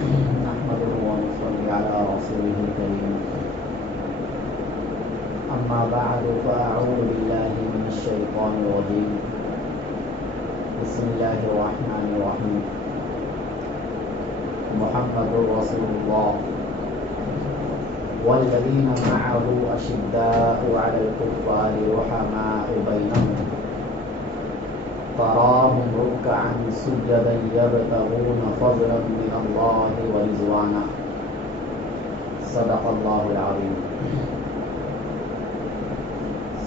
نحمده ونصلي على رسوله الكريم أما بعد فأعوذ بالله من الشيطان الرجيم بسم الله الرحمن الرحيم محمد رسول الله والذين معه أشداء على الكفار رحماء بينهم تراهم ركعا سجدا يبتغون فضلا من الله ورضوانه صدق الله العظيم.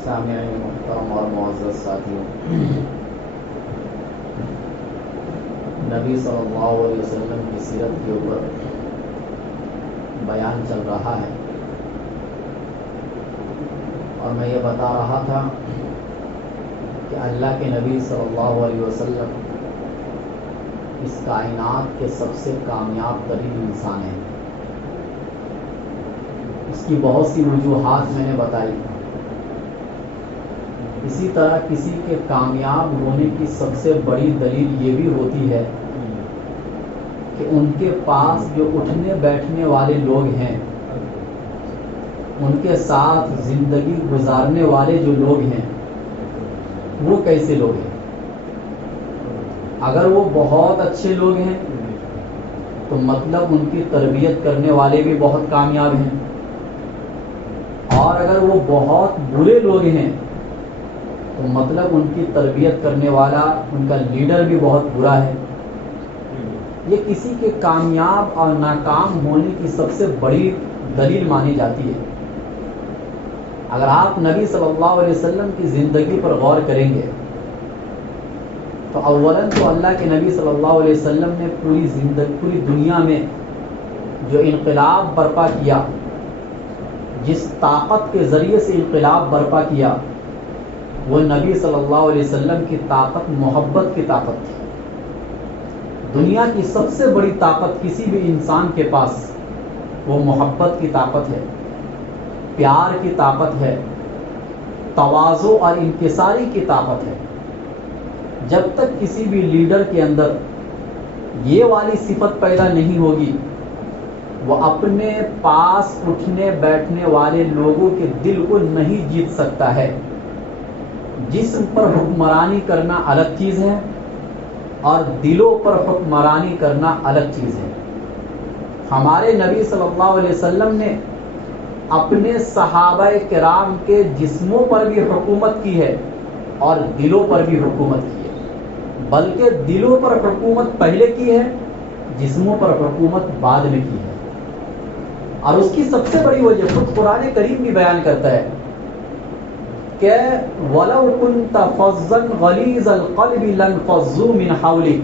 سامعین محترم اور معزز ساتھیوں، نبی صلی اللہ علیہ وسلم کی سیرت کے اوپر بیان چل رہا ہے، اور میں یہ بتا رہا تھا کہ اللہ کے نبی صلی اللہ علیہ وسلم اس کائنات کے سب سے کامیاب ترین انسان ہیں. اس کی بہت سی وجوہات میں نے بتائی. اسی طرح کسی کے کامیاب ہونے کی سب سے بڑی دلیل یہ بھی ہوتی ہے کہ ان کے پاس جو اٹھنے بیٹھنے والے لوگ ہیں، ان کے ساتھ زندگی گزارنے والے جو لوگ ہیں، وہ کیسے لوگ ہیں. اگر وہ بہت اچھے لوگ ہیں تو مطلب ان کی تربیت کرنے والے بھی بہت کامیاب ہیں، اور اگر وہ بہت برے لوگ ہیں تو مطلب ان کی تربیت کرنے والا، ان کا لیڈر بھی بہت برا ہے. یہ کسی کے کامیاب اور ناکام ہونے کی سب سے بڑی دلیل مانی جاتی ہے. اگر آپ نبی صلی اللہ علیہ وسلم کی زندگی پر غور کریں گے تو اولاً تو اللہ کے نبی صلی اللہ علیہ وسلم نے پوری دنیا میں جو انقلاب برپا کیا، جس طاقت کے ذریعے سے انقلاب برپا کیا، وہ نبی صلی اللہ علیہ وسلم کی طاقت محبت کی طاقت تھی. دنیا کی سب سے بڑی طاقت کسی بھی انسان کے پاس وہ محبت کی طاقت ہے، پیار کی طاقت ہے، تواضع اور انکساری کی طاقت ہے. جب تک کسی بھی لیڈر کے اندر یہ والی صفت پیدا نہیں ہوگی، وہ اپنے پاس اٹھنے بیٹھنے والے لوگوں کے دل کو نہیں جیت سکتا ہے. جسم پر حکمرانی کرنا الگ چیز ہے اور دلوں پر حکمرانی کرنا الگ چیز ہے. ہمارے نبی صلی اللہ علیہ وسلم نے اپنے صحابہ کرام کے جسموں پر بھی حکومت کی ہے اور دلوں پر بھی حکومت کی ہے. بلکہ دلوں پر حکومت پہلے کی ہے، جسموں پر حکومت بعد میں کی ہے. اور اس کی سب سے بڑی وجہ خود قرآن کریم بھی بیان کرتا ہے کہ وَلَوْ كُنْتَ فَظًّا غَلِيظَ الْقَلْبِ لَانفَضُّوا مِنْ حَوْلِكَ.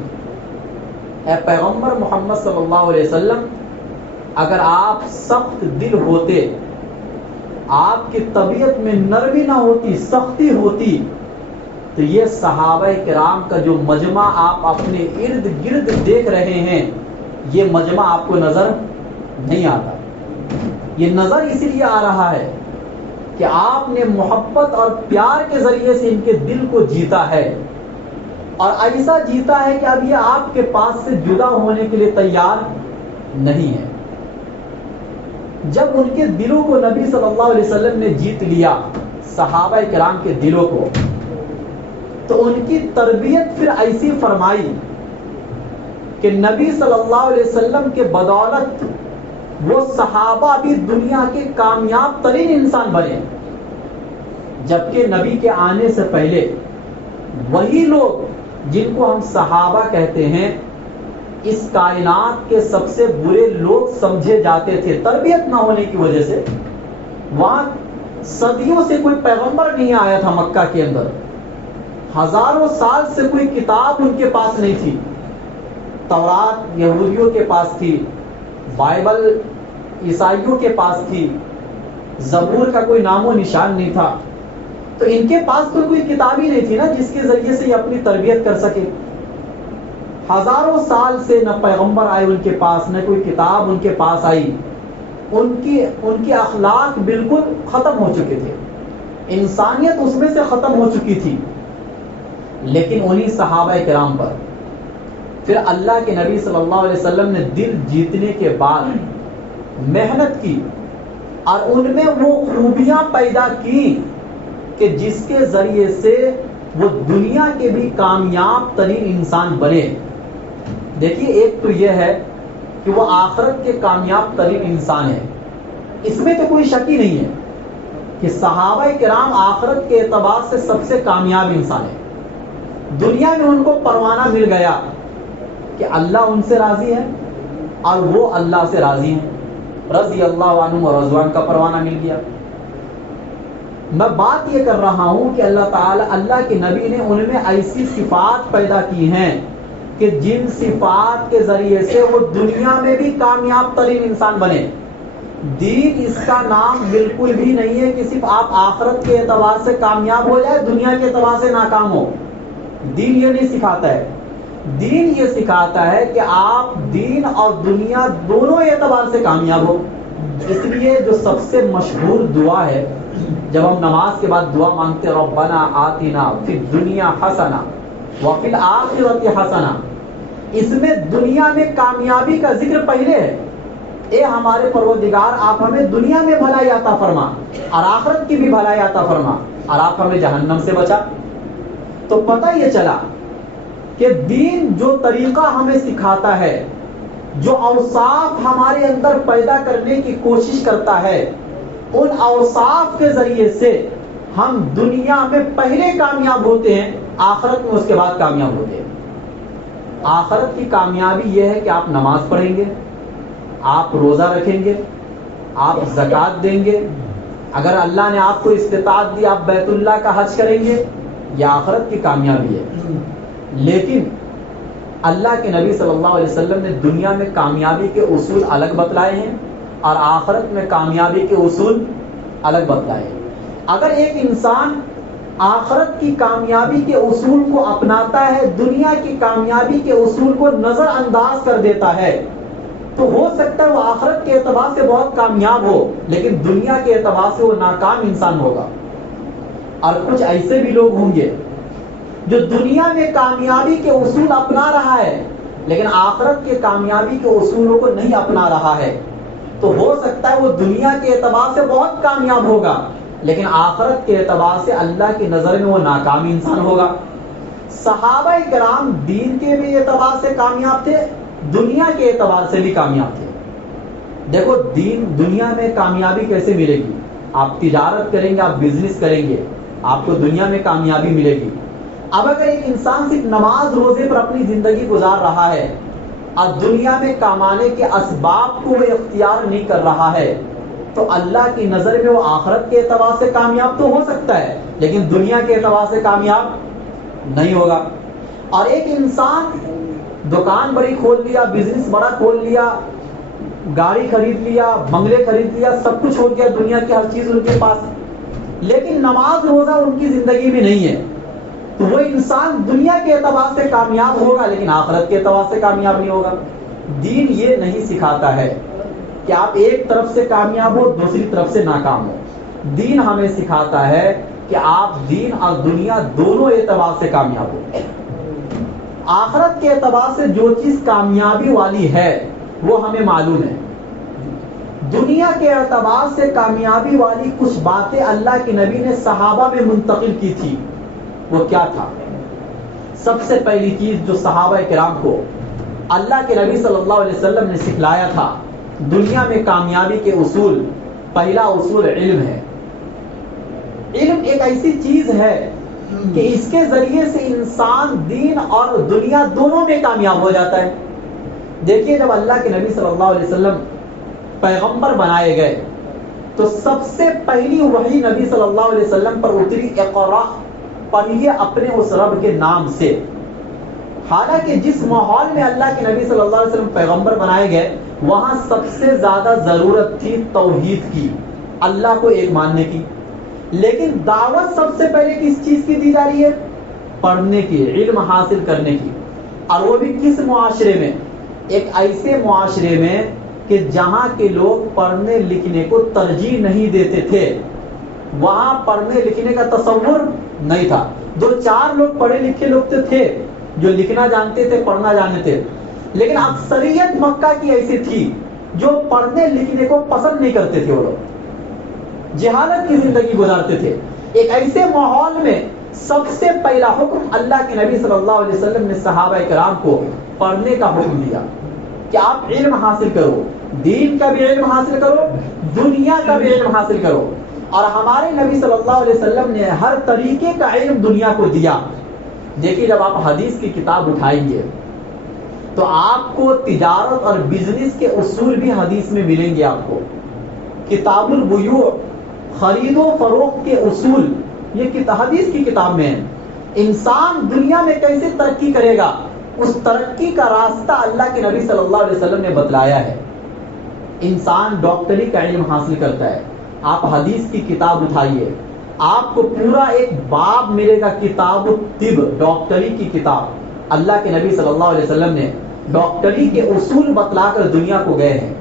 اے پیغمبر محمد صلی اللہ علیہ وسلم، اگر آپ سخت دل ہوتے، آپ کی طبیعت میں نرمی نہ ہوتی، سختی ہوتی، تو یہ صحابہ کرام کا جو مجمع آپ اپنے ارد گرد دیکھ رہے ہیں، یہ مجمع آپ کو نظر نہیں آتا. یہ نظر اسی لیے آ رہا ہے کہ آپ نے محبت اور پیار کے ذریعے سے ان کے دل کو جیتا ہے، اور ایسا جیتا ہے کہ اب یہ آپ کے پاس سے جدا ہونے کے لیے تیار نہیں ہے. جب ان کے دلوں کو نبی صلی اللہ علیہ وسلم نے جیت لیا، صحابہ کرام کے دلوں کو، تو ان کی تربیت پھر ایسی فرمائی کہ نبی صلی اللہ علیہ وسلم کے بدولت وہ صحابہ بھی دنیا کے کامیاب ترین انسان بنے. جبکہ نبی کے آنے سے پہلے وہی لوگ جن کو ہم صحابہ کہتے ہیں، اس کائنات کے سب سے برے لوگ سمجھے جاتے تھے تربیت نہ ہونے کی وجہ سے. وہاں صدیوں سے کوئی پیغمبر نہیں آیا تھا. مکہ کے اندر ہزاروں سال سے کوئی کتاب ان کے پاس نہیں تھی. تورات یہودیوں کے پاس تھی، بائبل عیسائیوں کے پاس تھی، زبور کا کوئی نام و نشان نہیں تھا. تو ان کے پاس تو کوئی کتاب ہی نہیں تھی نا جس کے ذریعے سے یہ اپنی تربیت کر سکے. ہزاروں سال سے نہ پیغمبر آئے ان کے پاس، نہ کوئی کتاب ان کے پاس آئی. ان کی اخلاق بالکل ختم ہو چکے تھے، انسانیت اس میں سے ختم ہو چکی تھی. لیکن انہی صحابہ کرام پر پھر اللہ کے نبی صلی اللہ علیہ وسلم نے دل جیتنے کے بعد محنت کی اور ان میں وہ خوبیاں پیدا کی کہ جس کے ذریعے سے وہ دنیا کے بھی کامیاب ترین انسان بنے. دیکھیے ایک تو یہ ہے کہ وہ آخرت کے کامیاب ترین انسان ہے، اس میں تو کوئی شک ہی نہیں ہے کہ صحابہ کرام آخرت کے اعتبار سے سب سے کامیاب انسان ہے. دنیا میں ان کو پروانہ مل گیا کہ اللہ ان سے راضی ہے اور وہ اللہ سے راضی ہیں، رضی اللہ عنہم و رضوان کا پروانہ مل گیا. میں بات یہ کر رہا ہوں کہ اللہ تعالی، اللہ کے نبی نے ان میں ایسی صفات پیدا کی ہیں کہ جن صفات کے ذریعے سے وہ دنیا میں بھی کامیاب ترین انسان بنے. دین اس کا نام بالکل بھی نہیں ہے کہ صرف آپ آخرت کے اعتبار سے کامیاب ہو جائے، دنیا کے اعتبار سے ناکام ہو. دین یہ نہیں سکھاتا ہے. دین یہ سکھاتا ہے کہ آپ دین اور دنیا دونوں اعتبار سے کامیاب ہو. اس لیے جو سب سے مشہور دعا ہے جب ہم نماز کے بعد دعا مانگتے ربنا آتنا فی الدنیا حسنہ وفی الآخرۃ حسنہ، اس میں دنیا میں کامیابی کا ذکر پہلے ہے. اے ہمارے پروردگار، آپ ہمیں دنیا میں بھلائی عطا فرما اور آخرت کی بھی بھلائی عطا فرما اور آپ ہمیں جہنم سے بچا. تو پتہ یہ چلا کہ دین جو طریقہ ہمیں سکھاتا ہے، جو اوصاف ہمارے اندر پیدا کرنے کی کوشش کرتا ہے، ان اوصاف کے ذریعے سے ہم دنیا میں پہلے کامیاب ہوتے ہیں، آخرت میں اس کے بعد کامیاب ہوتے ہیں. آخرت کی کامیابی یہ ہے کہ آپ نماز پڑھیں گے، آپ روزہ رکھیں گے، آپ زکوٰۃ دیں گے، اگر اللہ نے آپ کو استطاعت دی آپ بیت اللہ کا حج کریں گے، یہ آخرت کی کامیابی ہے. لیکن اللہ کے نبی صلی اللہ علیہ وسلم نے دنیا میں کامیابی کے اصول الگ بتلائے ہیں اور آخرت میں کامیابی کے اصول الگ بتلائے ہیں. اگر ایک انسان آخرت کی کامیابی کے اصول کو اپناتا ہے، دنیا کی کامیابی کے اصول کو نظر انداز کر دیتا ہے، تو ہو سکتا ہے وہ آخرت کے اعتبار سے بہت کامیاب ہو لیکن دنیا کے اعتبار سے وہ ناکام انسان ہوگا. اور کچھ ایسے بھی لوگ ہوں گے جو دنیا میں کامیابی کے اصول اپنا رہا ہے لیکن آخرت کے کامیابی کے اصولوں کو نہیں اپنا رہا ہے. تو ہو سکتا ہے وہ دنیا کے اعتبار سے بہت کامیاب ہوگا لیکن آخرت کے اعتبار سے اللہ کی نظر میں وہ ناکام انسان ہوگا. صحابہ کرام دین کے بھی اعتبار سے کامیاب تھے، دنیا کے اعتبار سے بھی کامیاب تھے. دیکھو دین دنیا میں کامیابی کیسے ملے گی؟ آپ تجارت کریں گے، آپ بزنس کریں گے، آپ کو دنیا میں کامیابی ملے گی. اب اگر ایک انسان صرف نماز روزے پر اپنی زندگی گزار رہا ہے اور دنیا میں کمانے کے اسباب کو وہ اختیار نہیں کر رہا ہے تو اللہ کی نظر میں وہ آخرت کے اعتبار سے کامیاب تو ہو سکتا ہے لیکن دنیا کے اعتبار سے کامیاب نہیں ہوگا. اور ایک انسان دکان بڑی کھول لیا، بزنس بڑا کھول لیا، گاڑی خرید لیا، بنگلے خرید لیا، سب کچھ ہو گیا، دنیا کی ہر چیز ان کے پاس، لیکن نماز روزہ ان کی زندگی میں نہیں ہے، تو وہ انسان دنیا کے اعتبار سے کامیاب ہوگا لیکن آخرت کے اعتبار سے کامیاب نہیں ہوگا. دین یہ نہیں سکھاتا ہے کہ آپ ایک طرف سے کامیاب ہو دوسری طرف سے ناکام ہو. دین ہمیں سکھاتا ہے کہ آپ دین اور دنیا دونوں اعتبار سے کامیاب ہو. آخرت کے اعتبار سے جو چیز کامیابی والی ہے وہ ہمیں معلوم ہے. دنیا کے اعتبار سے کامیابی والی کچھ باتیں اللہ کے نبی نے صحابہ میں منتقل کی تھی. وہ کیا تھا؟ سب سے پہلی چیز جو صحابہ کرام کو اللہ کے نبی صلی اللہ علیہ وسلم نے سکھلایا تھا دنیا میں کامیابی کے اصول، پہلا اصول علم ہے. علم ایک ایسی چیز ہے کہ اس کے ذریعے سے انسان دین اور دنیا دونوں میں کامیاب ہو جاتا ہے. دیکھیے جب اللہ کے نبی صلی اللہ علیہ وسلم پیغمبر بنائے گئے تو سب سے پہلی وحی نبی صلی اللہ علیہ وسلم پر اتری اقرا، پڑھیے اپنے اس رب کے نام سے. حالانکہ جس ماحول میں اللہ کے نبی صلی اللہ علیہ وسلم پیغمبر بنائے گئے وہاں سب سے زیادہ ضرورت تھی توحید کی، اللہ کو ایک ماننے کی، لیکن دعوت سب سے پہلے کس چیز کی دی جا رہی ہے؟ پڑھنے کی، علم حاصل کرنے کی. اور وہ بھی کس معاشرے میں؟ ایک ایسے معاشرے میں کہ جہاں کے لوگ پڑھنے لکھنے کو ترجیح نہیں دیتے تھے، وہاں پڑھنے لکھنے کا تصور نہیں تھا. دو چار لوگ پڑھے لکھے لوگ تو تھے جو لکھنا جانتے تھے، پڑھنا جانتے تھے، لیکن اکثریت مکہ کی ایسی تھی جو پڑھنے لکھنے کو پسند نہیں کرتے تھے. وہ لوگ جہالت کی زندگی گزارتے تھے. ایک ایسے ماحول میں سب سے پہلا حکم اللہ کے نبی صلی اللہ علیہ وسلم نے صحابہ کرام کو پڑھنے کا حکم دیا کہ آپ علم حاصل کرو، دین کا بھی علم حاصل کرو، دنیا کا بھی علم حاصل کرو. اور ہمارے نبی صلی اللہ علیہ وسلم نے ہر طریقے کا علم دنیا کو دیا. دیکھیے جب آپ حدیث کی کتاب اٹھائیں گے تو آپ کو تجارت اور بزنس کے اصول بھی حدیث میں ملیں گے. آپ کو کتاب البیوع، خرید و فروخت کے اصول یہ حدیث کی کتاب میں ہے. انسان دنیا میں کیسے ترقی کرے گا اس ترقی کا راستہ اللہ کے نبی صلی اللہ علیہ وسلم نے بتلایا ہے. انسان ڈاکٹری کا علم حاصل کرتا ہے، آپ حدیث کی کتاب اٹھائیے، آپ کو پورا ایک باب ملے گا کتاب الطب، ڈاکٹری کی کتاب. اللہ کے نبی صلی اللہ علیہ وسلم نے ڈاکٹری کے اصول بتلا کر دنیا کو گئے ہیں.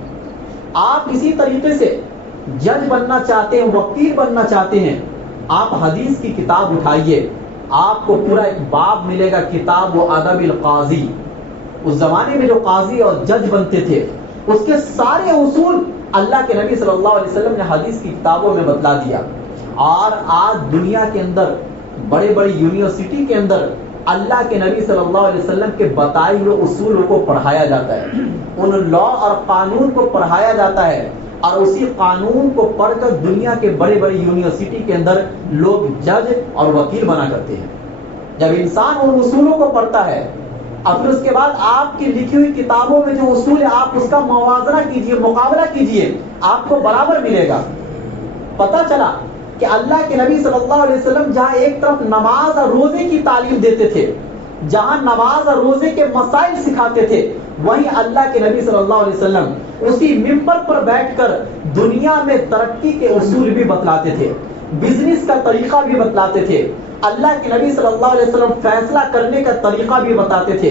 آپ اسی طریقے سے جج بننا چاہتے ہیں، وکیل بننا چاہتے ہیں، آپ حدیث کی کتاب اٹھائیے، آپ کو پورا ایک باب ملے گا کتاب و ادب القاضی. اس زمانے میں جو قاضی اور جج بنتے تھے اس کے سارے اصول اللہ کے نبی صلی اللہ علیہ وسلم نے حدیث کی کتابوں میں بتلا دیا. اور آج دنیا کے اندر بڑے بڑی یونیورسٹی کے اندر اللہ کے نبی صلی اللہ علیہ وسلم کے بتائے ہوئے اصولوں کو پڑھایا جاتا ہے، ان لا اور قانون کو پڑھایا جاتا ہے، اور اسی قانون کو پڑھ کر دنیا کے بڑے بڑے یونیورسٹی کے اندر لوگ جج اور وکیل بنا کرتے ہیں. جب انسان ان اصولوں کو پڑھتا ہے اور پھر اس کے بعد آپ کی لکھی ہوئی کتابوں میں جو اصول ہے آپ اس کا موازنہ کیجئے، مقابلہ کیجئے، آپ کو برابر ملے گا. پتہ چلا کہ اللہ کے نبی صلی اللہ علیہ وسلم جہاں ایک طرف نماز اور روزے کی تعلیم دیتے تھے، جہاں نماز اور روزے کے مسائل سکھاتے تھے، وہیں اللہ کے نبی صلی اللہ علیہ وسلم اسی ممبر پر بیٹھ کر دنیا میں ترقی کے اصول بھی بتلاتے تھے، بزنس کا طریقہ بھی بتلاتے تھے. اللہ کے نبی صلی اللہ علیہ وسلم فیصلہ کرنے کا طریقہ بھی بتاتے تھے.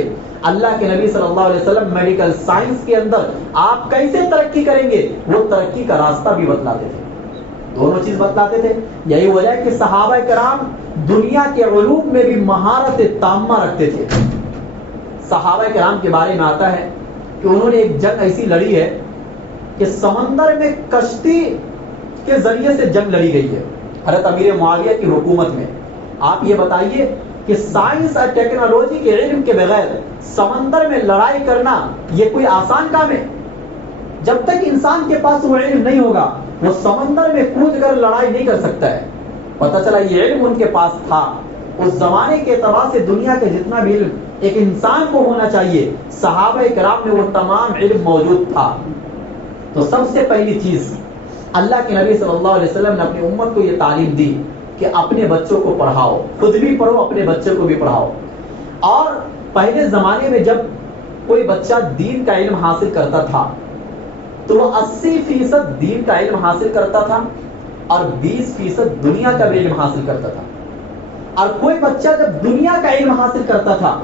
اللہ کے نبی صلی اللہ علیہ وسلم میڈیکل سائنس کے اندر آپ کیسے ترقی کریں گے وہ ترقی کا راستہ بھی بتلاتے تھے. دونوں چیز بتلاتے تھے. یہی وجہ ہے کہ صحابہ کرام دنیا کے علوم میں بھی مہارت تامہ رکھتے تھے. صحابہ کرام کے بارے میں آتا ہے کہ انہوں نے ایک جنگ ایسی لڑی ہے کہ سمندر میں کشتی کے ذریعے سے جنگ لڑی گئی ہے حضرت امیر معاویہ کی حکومت میں. آپ یہ بتائیے کہ سائنس اور ٹیکنالوجی کے علم کے بغیر سمندر میں لڑائی کرنا یہ کوئی آسان کام ہے؟ جب تک انسان کے پاس وہ علم نہیں ہوگا وہ سمندر میں کود کر لڑائی نہیں کر سکتا ہے. پتہ چلا یہ علم ان کے پاس تھا. اس زمانے کے اعتبار سے دنیا کا جتنا بھی علم ایک انسان کو ہونا چاہیے صحابہ کرام میں وہ تمام علم موجود تھا. تو سب سے پہلی چیز اللہ کے نبی صلی اللہ علیہ وسلم نے اپنی امت کو یہ تعلیم دی کہ اپنے بچوں کو پڑھاؤ، خود بھی پڑھو، اپنے بچوں کو بھی پڑھاؤ. اور پہلے زمانے میں جب کوئی بچہ دین کا علم حاصل کرتا تھا تو وہ 80% دین کا علم حاصل کرتا تھا اور 20% دنیا کا بھی علم حاصل کرتا تھا. اور کوئی بچہ جب دنیا کا علم حاصل کرتا تھا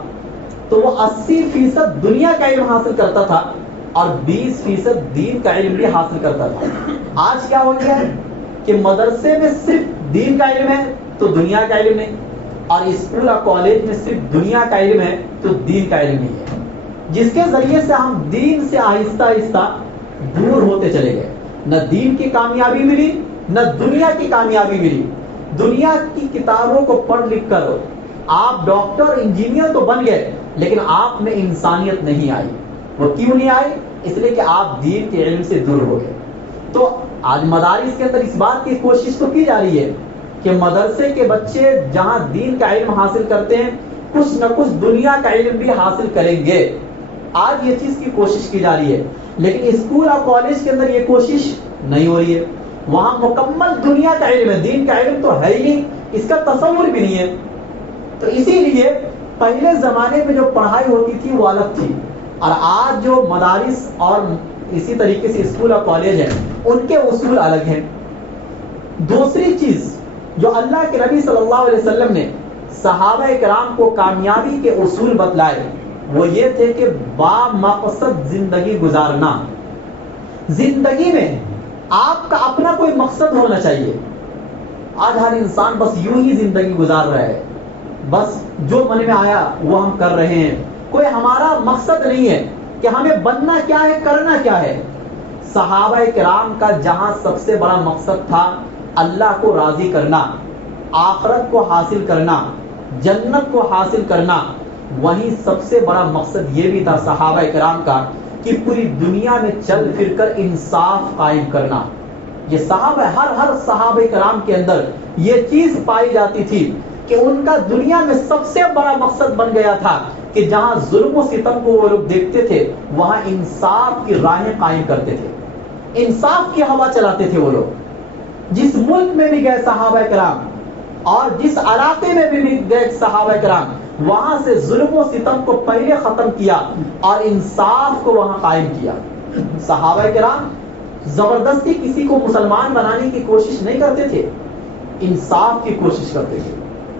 تو وہ 80% دنیا کا علم حاصل کرتا تھا اور 20% دین کا علم بھی حاصل کرتا تھا. آج کیا ہو گیا ہے کہ مدرسے میں صرف دین کا علم ہے تو دنیا کا علم نہیں، اور اسکول اور کالج میں صرف دنیا کا علم ہے تو دین کا علم نہیں ہے، جس کے ذریعے سے ہم دین سے آہستہ آہستہ دور ہوتے چلے گئے. نہ دین کی کامیابی ملی نہ دنیا کی کامیابی ملی. دنیا کی کتابوں کو پڑھ لکھ کر آپ ڈاکٹر انجینئر تو بن گئے لیکن آپ میں انسانیت نہیں آئی. وہ کیوں نہیں آئی؟ اس لیے کہ آپ دین کے علم سے دور ہو گئے. تو آج مدارس کے اندر اس بات کی کوشش تو کی جا رہی ہے کہ مدرسے کے بچے جہاں دین کا علم حاصل کرتے ہیں کچھ نہ کچھ دنیا کا علم بھی حاصل کریں گے. آج یہ چیز کی کوشش کی جا رہی ہے لیکن اسکول اور کالج کے اندر یہ کوشش نہیں ہو رہی ہے. وہاں مکمل دنیا کا علم ہے، دین کا علم تو ہے ہی نہیں، اس کا تصور بھی نہیں ہے. تو اسی لیے پہلے زمانے میں جو پڑھائی ہوتی تھی وہ الگ تھی اور آج جو مدارس اور اسی طریقے سے اسکول اور کالج ہیں ان کے اصول الگ ہیں. دوسری چیز جو اللہ کے نبی صلی اللہ علیہ وسلم نے صحابہ کرام کو کامیابی کے اصول بتلائے وہ یہ تھے کہ با مقصد زندگی گزارنا. زندگی میں آپ کا اپنا کوئی مقصد ہونا چاہیے. آج ہر انسان بس یوں ہی زندگی گزار رہا ہے. بس جو من میں آیا وہ ہم کر رہے ہیں. کوئی ہمارا مقصد نہیں ہے کہ ہمیں بننا کیا ہے, کرنا کیا ہے. صحابہ کرام کا جہاں سب سے بڑا مقصد تھا اللہ کو راضی کرنا, آخرت کو حاصل کرنا, جنت کو حاصل کرنا, وہیں سب سے بڑا مقصد یہ بھی تھا صحابہ کرام کا کہ پوری دنیا میں چل پھر کر انصاف قائم کرنا. یہ صحابہ, ہر صحابہ کرام کے اندر یہ چیز پائی جاتی تھی کہ ان کا دنیا میں سب سے بڑا مقصد بن گیا تھا کہ جہاں ظلم و ستم کو وہ لوگ دیکھتے تھے وہاں انصاف کی راہیں قائم کرتے تھے, انصاف کی ہوا چلاتے تھے. وہ لوگ جس ملک میں بھی گئے صحابہ کرام اور جس علاقے میں بھی گئے صحابہ کرام, وہاں سے ظلم و ستم کو پہلے ختم کیا اور انصاف کو وہاں قائم کیا. صحابہ کرام زبردستی کسی کو مسلمان بنانے کی کوشش نہیں کرتے تھے, انصاف کی کوشش کرتے تھے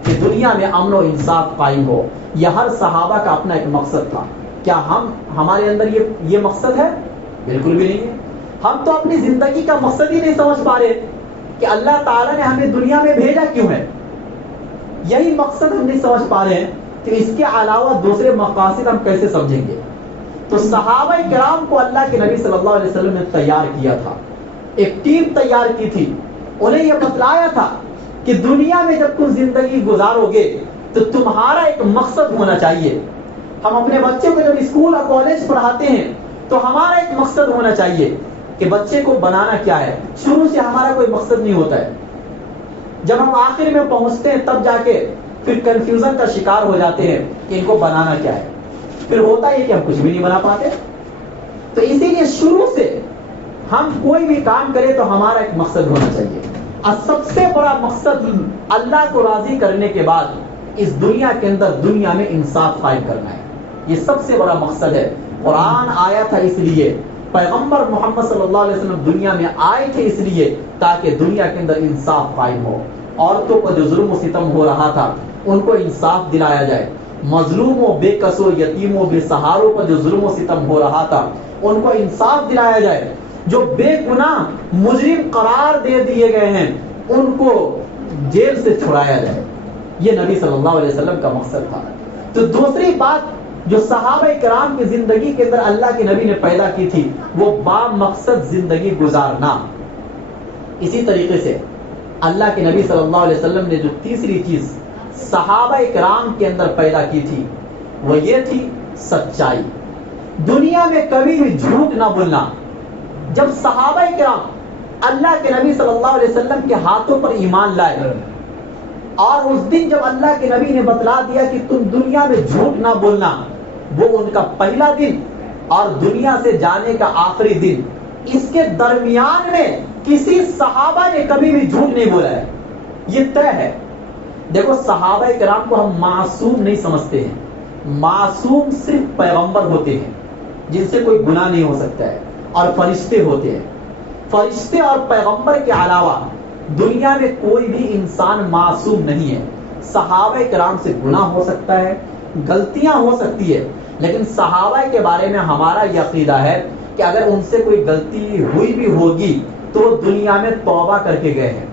کہ دنیا میں امن و انصاف قائم ہو. یہ ہر صحابہ کا اپنا ایک مقصد تھا. کیا ہمارے اندر یہ مقصد ہے؟ بالکل بھی نہیں ہے. ہم تو اپنی زندگی کا مقصد ہی نہیں سمجھ پا رہے کہ اللہ تعالیٰ نے ہمیں دنیا میں بھیجا کیوں ہے. یہی مقصد ہم نہیں سمجھ پا رہے ہیں کہ اس کے علاوہ دوسرے مقاصد ہم کیسے سمجھیں گے. تو صحابہ کرام کو اللہ کے نبی صلی اللہ علیہ وسلم نے تیار کیا تھا, ایک ٹیم تیار کی تھی. انہیں یہ بتلایا تھا کہ دنیا میں جب تم زندگی گزارو گے تو تمہارا ایک مقصد ہونا چاہیے. ہم اپنے بچے کو جب اسکول اور کالج پڑھاتے ہیں تو ہمارا ایک مقصد ہونا چاہیے کہ بچے کو بنانا کیا ہے. شروع سے ہمارا کوئی مقصد نہیں ہوتا ہے, جب ہم آخر میں پہنچتے ہیں تب جا کے پھر کنفیوژن کا شکار ہو جاتے ہیں کہ ان کو بنانا کیا ہے. پھر ہوتا ہے کہ ہم کچھ بھی نہیں بنا پاتے. تو اسی لیے شروع سے ہم کوئی بھی کام کریں تو ہمارا ایک مقصد ہونا چاہیے. اور سب سے بڑا مقصد اللہ کو راضی کرنے کے بعد اس دنیا کے اندر دنیا میں انصاف قائم کرنا ہے. یہ سب سے بڑا مقصد ہے. قرآن آیا تھا اس لیے, پیغمبر محمد صلی اللہ علیہ وسلم دنیا میں آئے تھے اس لیے تاکہ دنیا کے اندر انصاف قائم ہو. عورتوں کو جو ظلم و ستم ہو رہا تھا ان کو انصاف دلایا جائے. مظلوموں, بے قصور یتیموں, بے سہاروں پر جو ظلم و ستم ہو رہا تھا ان کو انصاف دلایا جائے. جو بے گناہ مجرم قرار دے دیے گئے ہیں ان کو جیل سے چھڑایا جائے. یہ نبی صلی اللہ علیہ وسلم کا مقصد تھا. تو دوسری بات جو صحابہ کرام کی زندگی کے اندر اللہ کے نبی نے پیدا کی تھی وہ با مقصد زندگی گزارنا. اسی طریقے سے اللہ کے نبی صلی اللہ علیہ وسلم نے جو تیسری چیز صحابہ کرام کے اندر پیدا کی تھی وہ یہ تھی سچائی. دنیا میں کبھی بھی جھوٹ نہ بولنا. جب صحابہ کرام اللہ کے نبی صلی اللہ علیہ وسلم کے ہاتھوں پر ایمان لائے اور اس دن جب اللہ کے نبی نے بتلا دیا کہ تم دنیا میں جھوٹ نہ بولنا, وہ ان کا پہلا دن اور دنیا سے جانے کا آخری دن, اس کے درمیان میں کسی صحابہ نے کبھی بھی جھوٹ نہیں بولا ہے. یہ طے ہے. دیکھو صحابہ کرام کو ہم معصوم نہیں سمجھتے ہیں. معصوم صرف پیغمبر ہوتے ہیں جن سے کوئی گناہ نہیں ہو سکتا ہے, اور فرشتے ہوتے ہیں. فرشتے اور پیغمبر کے علاوہ دنیا میں کوئی بھی انسان معصوم نہیں ہے. صحابہ کرام سے گناہ ہو سکتا ہے, غلطیاں ہو سکتی ہے, لیکن صحابہ کے بارے میں ہمارا یہ عقیدہ ہے کہ اگر ان سے کوئی غلطی ہوئی بھی ہوگی تو وہ دنیا میں توبہ کر کے گئے ہیں,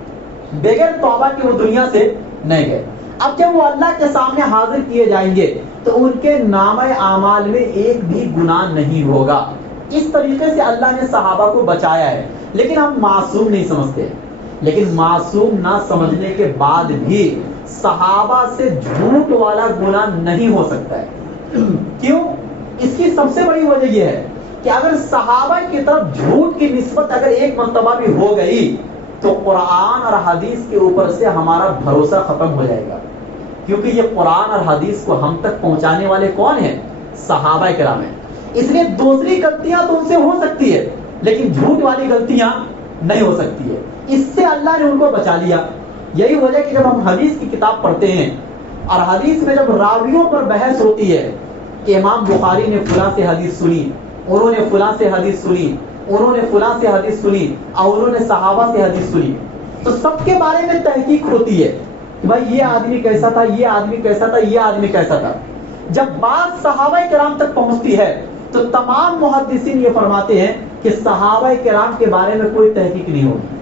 بغیر توبہ کے وہ دنیا سے نہیں گئے. اب جب وہ اللہ کے سامنے حاضر کیے جائیں گے تو ان کے نامہ اعمال میں ایک بھی گناہ نہیں ہوگا. اس طریقے سے اللہ نے صحابہ کو بچایا ہے. لیکن ہم معصوم نہیں سمجھتے. لیکن معصوم نہ سمجھنے کے بعد بھی صحابہ سے جھوٹ والا گناہ نہیں ہو سکتا ہے. کیوں؟ اس کی سب سے بڑی وجہ یہ ہے کہ اگر صحابہ کی طرف جھوٹ کی نسبت اگر ایک مرتبہ بھی ہو گئی تو قرآن اور حدیث کے اوپر سے ہمارا بھروسہ ختم ہو جائے گا. کیونکہ یہ قرآن اور حدیث کو ہم تک پہنچانے والے کون ہیں؟ صحابہ کرام ہیں. اس لیے دوسری غلطیاں تو ان سے ہو سکتی ہے لیکن جھوٹ والی غلطیاں نہیں ہو سکتی ہے. اس سے اللہ نے ان کو بچا لیا. یہی وجہ کہ جب ہم حدیث کی کتاب پڑھتے ہیں اور حدیث میں جب راویوں پر بحث ہوتی ہے کہ امام بخاری نے فلاں سے حدیث سنی, انہوں نے فلاں سے حدیث سنی, انہوں نے فلاں سے حدیث سنی اور انہوں نے صحابہ سے حدیث سنی, تو سب کے بارے میں تحقیق ہوتی ہے کہ بھائی یہ آدمی کیسا تھا, یہ آدمی کیسا تھا, یہ آدمی کیسا تھا. جب بات صحابہ کرام تک پہنچتی ہے تو تمام محدثین یہ فرماتے ہیں کہ صحابہ کرام کے بارے میں کوئی تحقیق نہیں ہوگی.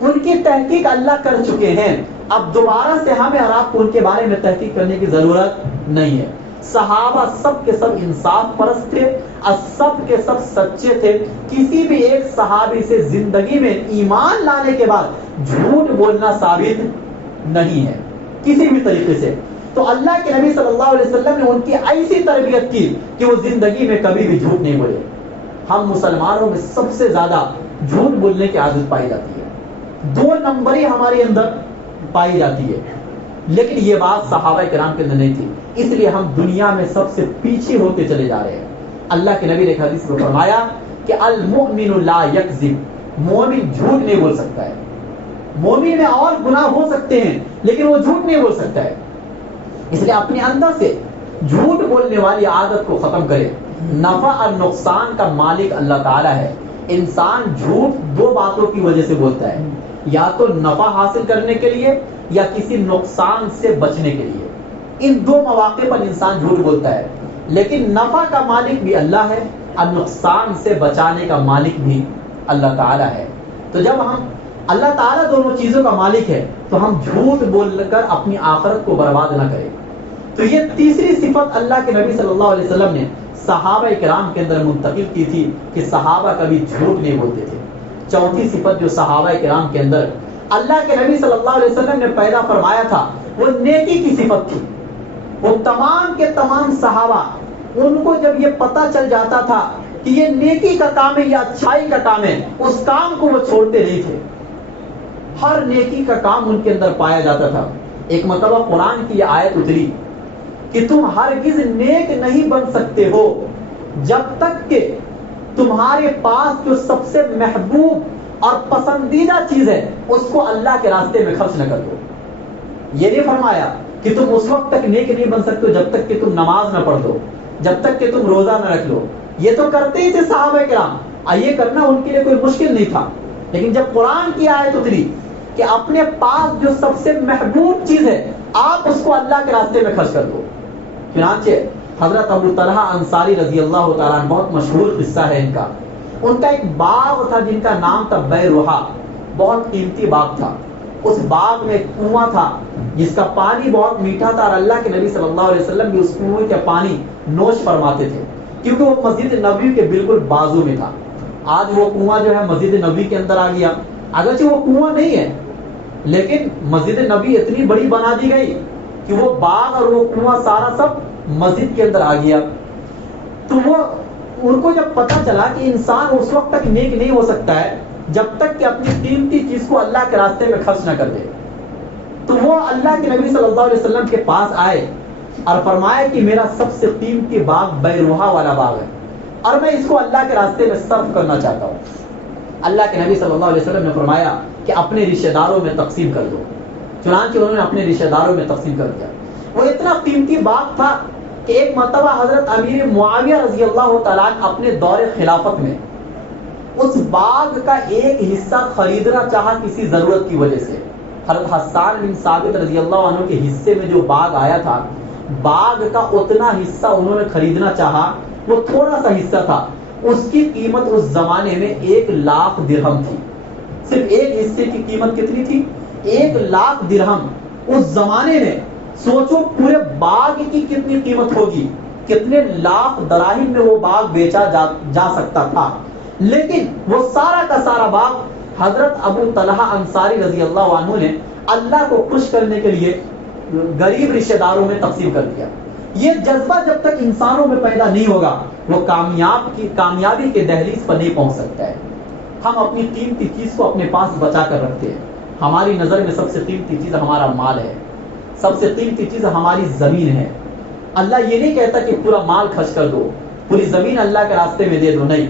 ان کی تحقیق اللہ کر چکے ہیں اب دوبارہ سے ہمیں اور آپ کو ان کے بارے میں تحقیق کرنے کی ضرورت نہیں ہے. صحابہ سب کے سب انصاف پرست تھے اور سب کے سب سچے تھے. کسی بھی ایک صحابی سے زندگی میں ایمان لانے کے بعد جھوٹ بولنا ثابت نہیں ہے کسی بھی طریقے سے. تو اللہ کے نبی صلی اللہ علیہ وسلم نے ان کی ایسی تربیت کی کہ وہ زندگی میں کبھی بھی جھوٹ نہیں بولے. ہم مسلمانوں میں سب سے زیادہ جھوٹ بولنے کی عادت پائی جاتی ہے, 2 نمبری ہمارے اندر پائی جاتی ہے. لیکن یہ بات صحابہ کرام کے اندر نہیں تھی, اس لیے ہم دنیا میں سب سے پیچھے ہوتے چلے جا رہے ہیں. اللہ کے نبی نے ایک حدیث میں فرمایا کہ المؤمن لا یکذب, مومن جھوٹ نہیں بول سکتا ہے. مومن میں اور گناہ ہو سکتے ہیں لیکن وہ جھوٹ نہیں بول سکتا ہے. اس لیے اپنے اندر سے جھوٹ بولنے والی عادت کو ختم کرے. نفع اور نقصان کا مالک اللہ تعالیٰ ہے. انسان جھوٹ 2 باتوں کی وجہ سے بولتا ہے, یا تو نفع حاصل کرنے کے لیے یا کسی نقصان سے بچنے کے لیے. ان 2 مواقع پر انسان جھوٹ بولتا ہے. لیکن نفع کا مالک بھی اللہ ہے اور نقصان سے بچانے کا مالک بھی اللہ تعالیٰ ہے. تو جب ہم اللہ تعالیٰ دونوں چیزوں کا مالک ہے تو ہم جھوٹ بول کر اپنی آخرت کو برباد نہ کریں. تو یہ تیسری صفت اللہ کے نبی صلی اللہ علیہ وسلم نے صحابہ کرام کے اندر منتقل کی تھی کہ صحابہ کبھی جھوٹ نہیں بولتے تھے. چوتھی صفت جو صحابہ کرام کے اندر اللہ کے نبی صلی اللہ علیہ وسلم نے پیدا فرمایا تھا وہ نیکی کی صفت تھی. وہ تمام کے تمام صحابہ, ان کو جب یہ پتہ چل جاتا تھا کہ یہ نیکی کا کام ہے, یہ اچھائی کا کام ہے, اس کام کو وہ چھوڑتے نہیں تھے. ہر نیکی کا کام ان کے اندر پایا جاتا تھا. ایک مرتبہ قرآن کی یہ آیت اتری کہ تم ہرگز نیک نہیں بن سکتے ہو جب تک کہ تمہارے پاس جو سب سے محبوب اور پسندیدہ چیز ہے اس کو اللہ کے راستے میں خرچ نہ کر دو. یہ نہیں فرمایا کہ تم اس وقت تک نیک نہیں بن سکتے جب تک کہ تم نماز نہ پڑھ دو, جب تک کہ تم روزہ نہ رکھ لو. یہ تو کرتے ہی تھے صحابہ کرام, یہ کرنا ان کے لیے کوئی مشکل نہیں تھا. لیکن جب قرآن کی آیت اتری کہ اپنے پاس جو سب سے محبوب چیز ہے آپ اس کو اللہ کے راستے میں خرچ کر دو. چنانچہ حضرت ابو طلحہ انصاری رضی اللہ تعالیٰ عنہ, بہت مشہور قصہ ہے ان کا ایک باغ تھا جن کا نام تھا بیروحا, بہت قیمتی باغ تھا. اس باغ میں ایک کنواں تھا جس کا پانی بہت میٹھا تھا, اور اللہ کے نبی صلی اللہ علیہ وسلم بھی اس کنویں کا پانی نوش فرماتے تھے کیونکہ وہ مسجد نبوی کے بالکل بازو میں تھا. آج وہ کنواں جو ہے مسجد نبوی کے اندر آ گیا, اگرچہ وہ کنواں نہیں ہے لیکن مسجد نبوی اتنی بڑی بنا دی گئی کہ وہ باغ اور وہ کنواں سارا سب مسجد کے اندر آ گیا. تو وہ ان کو جب پتہ چلا کہ انسان اس وقت تک نیک نہیں ہو سکتا ہے جب تک کہ اپنی قیمتی چیز کو اللہ کے راستے میں خرچ نہ کر دے, تو وہ اللہ کے نبی صلی اللہ علیہ وسلم کے پاس آئے اور فرمایا کہ میرا سب سے قیمتی باغ بیروحا والا باغ ہے اور میں اس کو اللہ کے راستے میں صرف کرنا چاہتا ہوں. اللہ کے نبی صلی اللہ علیہ وسلم نے فرمایا کہ اپنے رشتہ داروں میں تقسیم کر دو. چنانچہ انہوں نے اپنے رشتہ داروں میں تقسیم کر دیا. وہ اتنا قیمتی باغ تھا کہ ایک مرتبہ حضرت امیر معاویہ رضی اللہ تعالیٰ اپنے دور خلافت میں اس باغ کا ایک حصہ خریدنا چاہا کسی ضرورت کی وجہ سے. حضرت حسان بن ثابت رضی اللہ عنہ کے حصے میں جو باغ آیا تھا, باغ کا اتنا حصہ انہوں نے خریدنا چاہا, وہ تھوڑا سا حصہ تھا, اس کی قیمت اس زمانے میں 1,00,000 درہم تھی. صرف ایک حصے کی قیمت کتنی تھی؟ 1,00,000 درہم. اس زمانے میں سوچو پورے باغ کی کتنی قیمت ہوگی, کتنے لاکھ دراہم میں وہ باغ بیچا جا سکتا تھا. لیکن وہ سارا کا سارا باغ حضرت ابو طلحہ انصاری رضی اللہ عنہ نے اللہ کو خوش کرنے کے لیے غریب رشتہ داروں میں تقسیم کر دیا. یہ جذبہ جب تک انسانوں میں پیدا نہیں ہوگا وہ کامیابی کے دہلیز پر نہیں پہنچ سکتا ہے. ہم اپنی قیمتی چیز کو اپنے پاس بچا کر رکھتے ہیں. ہماری نظر میں سب سے قیمتی چیز ہمارا مال ہے, سب سے قیمتی چیز ہماری زمین ہے. اللہ یہ نہیں کہتا کہ پورا مال خرچ کر دو, پوری زمین اللہ کے راستے میں دے دو, نہیں.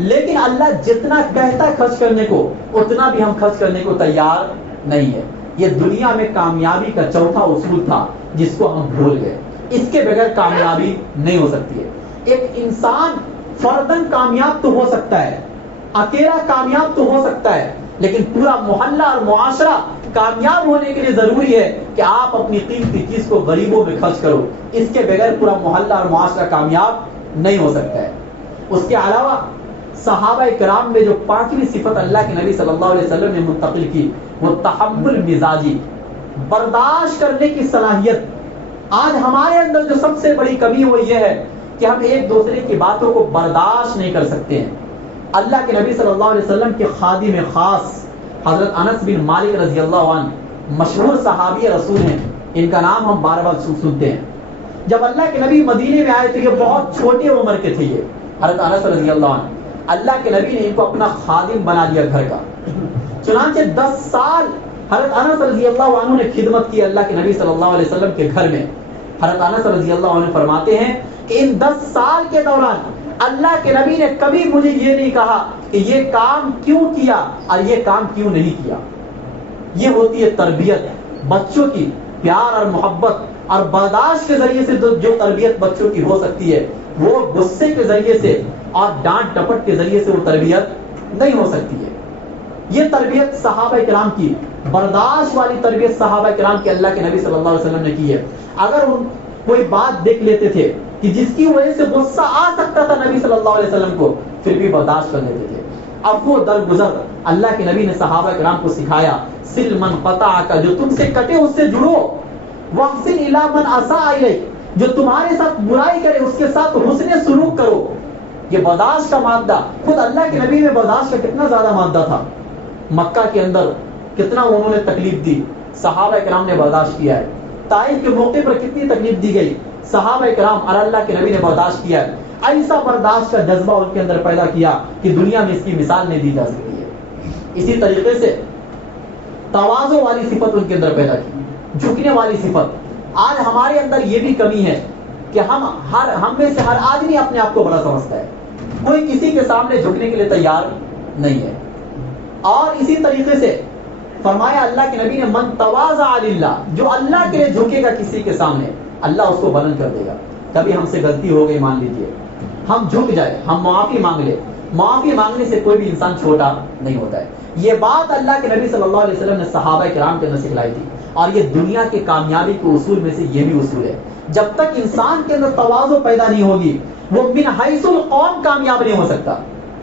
لیکن اللہ جتنا کہتا ہے خرچ کرنے کو اتنا بھی ہم خرچ کرنے کو تیار نہیں ہے. یہ دنیا میں کامیابی کا چوتھا اصول تھا جس کو ہم بھول گئے. اس کے بغیر کامیابی نہیں ہو سکتی ہے. ایک انسان فرداً کامیاب تو ہو سکتا ہے, اکیلا کامیاب تو ہو سکتا ہے, لیکن پورا محلہ اور معاشرہ کامیاب ہونے کے لیے ضروری ہے کہ آپ اپنی قیمتی چیز کو غریبوں میں خرچ کرو. اس کے بغیر پورا محلہ اور معاشرہ کامیاب نہیں ہو سکتا ہے. اس کے علاوہ صحابہ کرام میں جو 5ویں صفت اللہ کے نبی صلی اللہ علیہ وسلم نے منتقل کی وہ تحمل مزاجی. برداشت کرنے کی صلاحیت. آج ہمارے اندر جو سب سے بڑی کمی وہ یہ ہے کہ ہم ایک دوسرے کی باتوں کو برداشت نہیں کر سکتے ہیں. اللہ کے نبی صلی اللہ علیہ وسلم کے خادم خاص حضرت انس بن مالک رضی اللہ عنہ مشہور صحابی رسول ہیں. ان کا نام ہم بار بار سنتے ہیں. جب اللہ کے نبی مدینے میں آئے تو یہ بہت چھوٹی عمر کے تھے. یہ حضرت انس رضی اللہ عنہ, اللہ کے نبی نے ان کو اپنا خادم بنا لیا گھر کا. چنانچہ 10 سال حضرت انس رضی اللہ عنہ نے خدمت کی اللہ کے نبی صلی اللہ علیہ وسلم کے گھر میں. حضرت انس رضی اللہ عنہ فرماتے ہیں کہ ان 10 سال کے دوران اللہ کے نبی نے کبھی مجھے یہ نہیں کہا کہ یہ کام کیوں کیا اور یہ کام کیوں نہیں کیا. یہ ہوتی ہے تربیت بچوں کی. پیار اور محبت اور برداشت کے ذریعے سے جو تربیت بچوں کی ہو سکتی ہے, وہ غصے کے ذریعے سے اور ڈانٹ ڈپٹ کے ذریعے سے وہ تربیت نہیں ہو سکتی ہے. یہ تربیت صحابہ کرام کی, برداشت والی تربیت صحابہ کرام کی اللہ کے نبی صلی اللہ علیہ وسلم نے کی ہے. اگر ان کوئی بات دیکھ لیتے تھے کہ جس کی وجہ سے غصہ آ سکتا تھا نبی صلی اللہ علیہ وسلم کو, پھر بھی برداشت کر لیتے تھے. اب وہ درگزر اللہ کے نبی نے صحابہ کرام کو سکھایا, سل من قطعک, جو تم سے کٹے اس سے جڑو, واحسن الی من اساء الیک, جو تمہارے ساتھ برائی کرے اس کے ساتھ حسن سلوک کرو. یہ برداشت کا مادہ, خود اللہ کے نبی میں برداشت کا کتنا زیادہ مادہ تھا. مکہ کے اندر کتنا انہوں نے تکلیف دی, صحابہ کرام نے برداشت کیا ہے. طائف کے موقع پر کتنی تکلیف دی گئی, صحابہ کرام اور اللہ کے نبی نے برداشت کیا ہے. ایسا برداشت کا جذبہ ان کے اندر پیدا کیا کہ دنیا میں اس کی مثال نہیں دی جا سکتی ہے. اسی طریقے سے تواضع والی صفت ان کے اندر پیدا کی, جھکنے والی صفت. آج ہمارے اندر یہ بھی کمی ہے کہ ہم میں سے ہر آدمی اپنے آپ کو بڑا سمجھتا ہے, کوئی کسی کے سامنے جھکنے کے لیے تیار نہیں ہے. اور اسی طریقے سے فرمایا اللہ کے نبی نے, من تواضع للہ, جو اللہ کے لیے جھکے گا کسی کے سامنے, اللہ اس کو بلند کر دے گا. کبھی ہم سے غلطی ہو گئی, مان لیجئے, ہم جھک جائے, ہم معافی مانگ لے, معافی مانگنے سے کوئی بھی انسان چھوٹا نہیں ہوتا ہے. یہ بات اللہ کے نبی صلی اللہ علیہ وسلم نے صحابہ کرام کے اندر سکھلائی تھی. اور یہ دنیا کی کامیابی کے اصول میں سے یہ بھی اصول ہے. جب تک انسان کے اندر تواضع پیدا نہیں ہوگی, وہ من حیث القوم کامیاب نہیں ہو سکتا.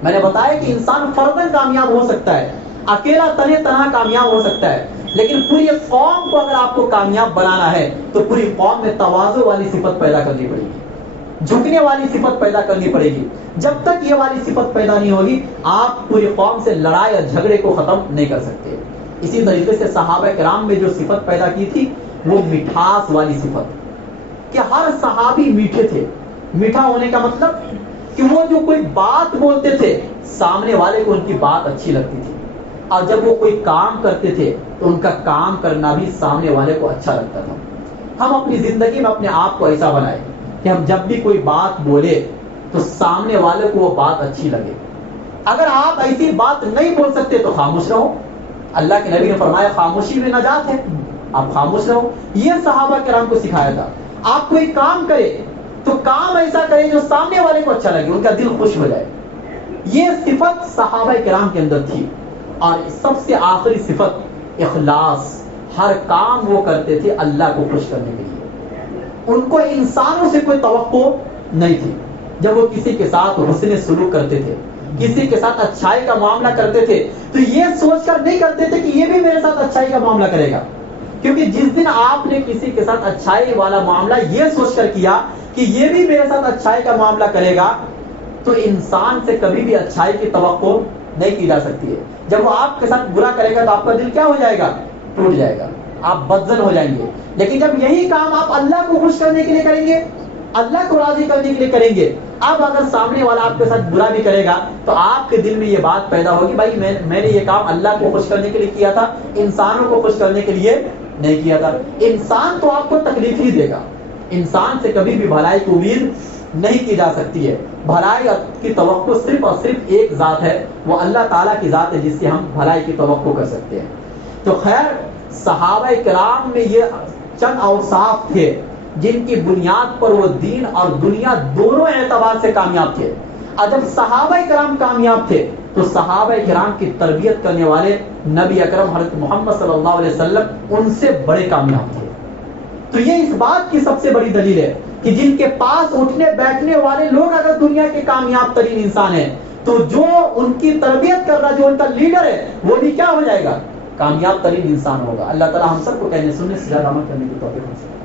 میں نے بتایا کہ انسان فرداً کامیاب ہو سکتا ہے, اکیلا تنے تنہا کامیاب ہو سکتا ہے, لیکن پوری قوم کو اگر آپ کو کامیاب بنانا ہے تو پوری قوم میں تواضع والی صفت پیدا کرنی پڑے گی, جھکنے والی صفت پیدا کرنی پڑے گی. جب تک یہ والی صفت پیدا نہیں ہوگی, آپ پوری قوم سے لڑائی اور جھگڑے کو ختم نہیں کر سکتے. اسی طریقے سے صحابہ کرام میں جو صفت پیدا کی تھی وہ مٹھاس والی صفت, کہ ہر صحابی میٹھے تھے. میٹھا ہونے کا مطلب کہ وہ جو کوئی بات بولتے تھے سامنے والے کو ان کی بات اچھی لگتی تھی, اور جب وہ کوئی کام کرتے تھے تو ان کا کام کرنا بھی سامنے والے کو اچھا لگتا تھا. ہم اپنی زندگی میں اپنے آپ کو ایسا بنائیں کہ ہم جب بھی کوئی بات بولے تو سامنے والے کو وہ بات اچھی لگے. اگر آپ ایسی بات نہیں بول سکتے تو خاموش رہو. اللہ کے نبی نے فرمایا خاموشی میں نجات ہے, آپ خاموش رہو. یہ صحابہ کرام کو سکھایا تھا. آپ کوئی کام کرے تو کام ایسا کرے جو سامنے والے کو اچھا لگے, ان کا دل خوش ہو جائے. یہ صفت صحابہ کرام کے اندر تھی. اور سب سے آخری صفت اخلاص. ہر کام وہ کرتے تھے اللہ کو خوش کرنے کے لیے. ان کو انسانوں سے کوئی توقع نہیں تھی. جب وہ کسی کے ساتھ حسن سلوک کرتے تھے, کسی کے ساتھ اچھائی کا معاملہ کرتے تھے, تو یہ سوچ کر نہیں کرتے تھے کہ یہ بھی میرے ساتھ اچھائی کا معاملہ کرے گا. کیونکہ جس دن آپ نے کسی کے ساتھ اچھائی والا معاملہ یہ سوچ کر کیا کہ یہ بھی میرے ساتھ اچھائی کا معاملہ کرے گا, تو انسان سے کبھی بھی اچھائی کی توقع نہیں کی جا سکتی ہے. جب وہ آپ کے ساتھ برا کرے گا تو آپ کا دل کیا ہو جائے گا, ٹوٹ جائے گا, آپ بدزن ہو جائیں گے. لیکن جب یہی کام آپ اللہ کو خوش کرنے کے لیے کریں گے, اللہ کو راضی کرنے کے لیے کریں گے, اب اگر سامنے والا آپ کے ساتھ برا بھی کرے گا تو آپ کے دل میں یہ بات پیدا ہوگی, بھائی میں نے یہ کام اللہ کو خوش کرنے کے لیے کیا تھا, انسانوں کو خوش کرنے کے لیے نہیں کیا تھا. انسان تو آپ کو تکلیف ہی دے گا. انسان سے کبھی بھی بھلائی کی امید نہیں کی جا سکتی ہے. بھلائی کی توقع صرف اور صرف ایک ذات ہے, وہ اللہ تعالیٰ کی ذات ہے جس سے ہم بھلائی کی توقع کر سکتے ہیں. تو خیر, صحابہ کرام میں یہ چند اوصاف تھے جن کی بنیاد پر وہ دین اور دنیا دونوں اعتبار سے کامیاب تھے. اور جب صحابہ کرام کامیاب تھے تو صحابہ کرام کی تربیت کرنے والے نبی اکرم حضرت محمد صلی اللہ علیہ وسلم ان سے بڑے کامیاب تھے. تو یہ اس بات کی سب سے بڑی دلیل ہے کہ جن کے پاس اٹھنے بیٹھنے والے لوگ اگر دنیا کے کامیاب ترین انسان ہیں, تو جو ان کی تربیت کر رہا, جو ان کا لیڈر ہے, وہ بھی کیا ہو جائے گا, کامیاب ترین انسان ہوگا. اللہ تعالیٰ ہم سب کو کہنے سننے سے زیادہ عمل کرنے کی توفیق دے.